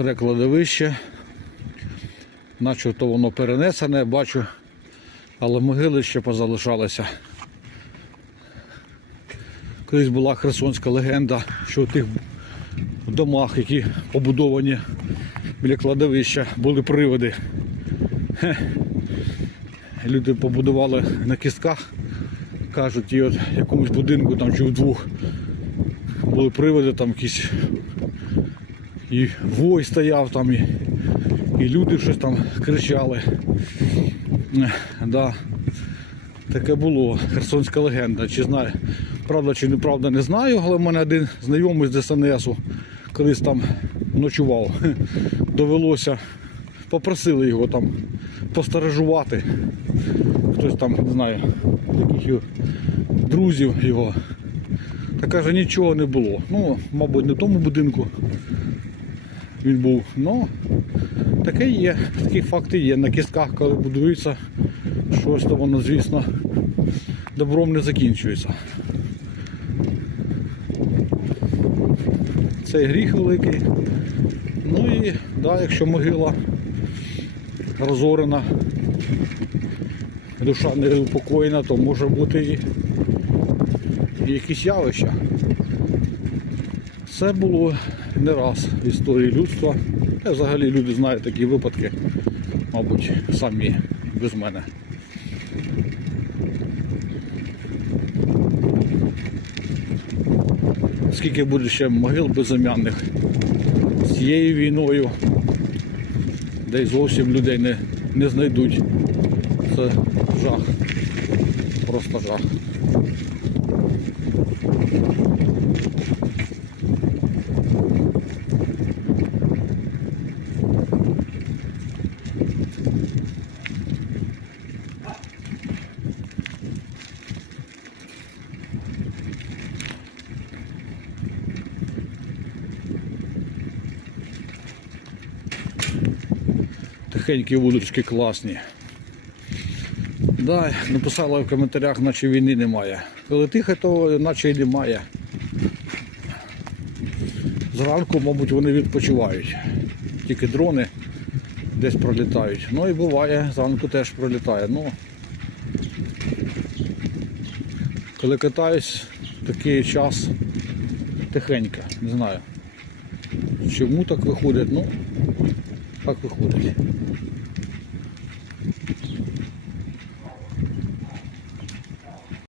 старе кладовище. Начебто воно перенесене, бачу, але могили ще позалишалися. Колись була херсонська легенда, що в тих домах, які побудовані біля кладовища, були приводи. Люди побудували на кістках, кажуть, і от в якомусь будинку там чи в двох були приводи, там якісь і вой стояв там, і, і люди щось там кричали. Да. Таке було. Херсонська легенда. Чи знаю, правда чи неправда, не знаю, але в мене один знайомий з ДСНСу колись там ночував. Довелося, попросили його там постережувати. Хтось там, не знаю, його друзів його. Та каже, нічого не було. Ну, мабуть, не в тому будинку він був. Ну, таке є, такі факти є. На кістках, коли будується щось, то воно, звісно, добром не закінчується. Це гріх великий. Ну і да, якщо могила розорена, душа не упокоєна, то може бути і, якісь явища. Це було не раз в історії людства. Та взагалі люди знають такі випадки, мабуть, самі без мене. Скільки буде ще могил безім'яних з цією війною, де й зовсім людей не, не знайдуть. Це жах. Просто жах. Тихенькі вулички класні. Да, написала в коментарях, наче війни немає. Коли тихо, то наче й немає. Зранку, мабуть, вони відпочивають. Тільки дрони десь пролітають. Ну і буває, зранку теж пролітає. Ну, коли катаюсь, такий час тихенько, не знаю. Чому так виходить? Ну, так виходить.